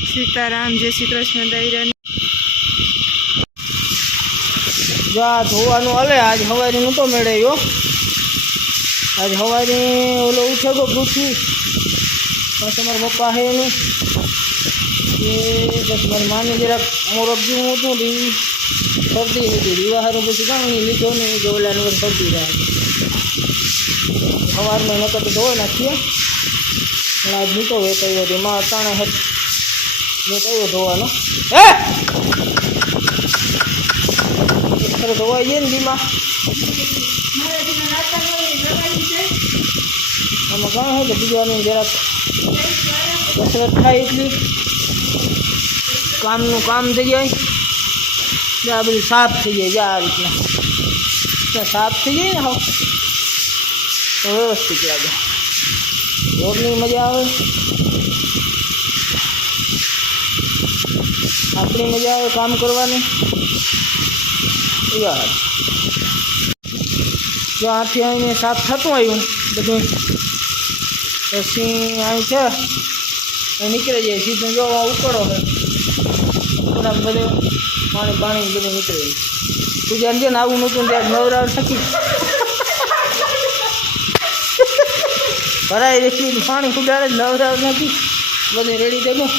સીતારામ, જય શ્રી કૃષ્ણ દૈરા જા ધોવાનું હાલે. આજ સવારે નહોતો મેળવ્યો. આજ સવારે ઓલો ઉઠ્યો ગયો પૃથ્વી, પણ તમારા પપ્પા છે એનું એ બસ મારી માને જરાક મોરક જેવું હતું ને એ શરદી હતી. દિવાહારું પછી કાંઈ લીધો ને એ ગોલાનું બસ શરદી રહે. સવારમાં નહોતો તો ધોઈ નાખીએ, પણ આજ નહોતો વેતાવ્યો હતો. એમાં અટાણે વેતાવ્યો ધોવાનો. હે ખરે ધોવાઈ જાય ને દીમાં આમાં કાં હોય કે બીજવાની જરાક કસરત થાય એટલી કામનું કામ થઈ જાય. આ બધું સાફ થઈ જાય. આ રીતના ત્યાં સાફ થઈ જાય ને હા તો વ્યવસ્થિત લાગે. રોડની મજા આવે, આપણી મજા આવે કામ કરવાની. યાર જો આથી આવીને સાફ થતું આવ્યું બધું પછી અહીં છે એ નીકળી જાય સીધું. જો ઉકળો હોય ઉકળા બધું પાણી બધું નીકળી જાય. તું જ્યારે છે ને આવું નહોતું ત્યારે નવરાવ થકી ભરાઈ રહેતી પાણી ઉડાડે જ નવરાવ નથી. બધું રેડી થઈ ગયું.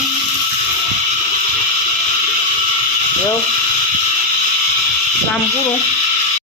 એવું કામ પૂરું.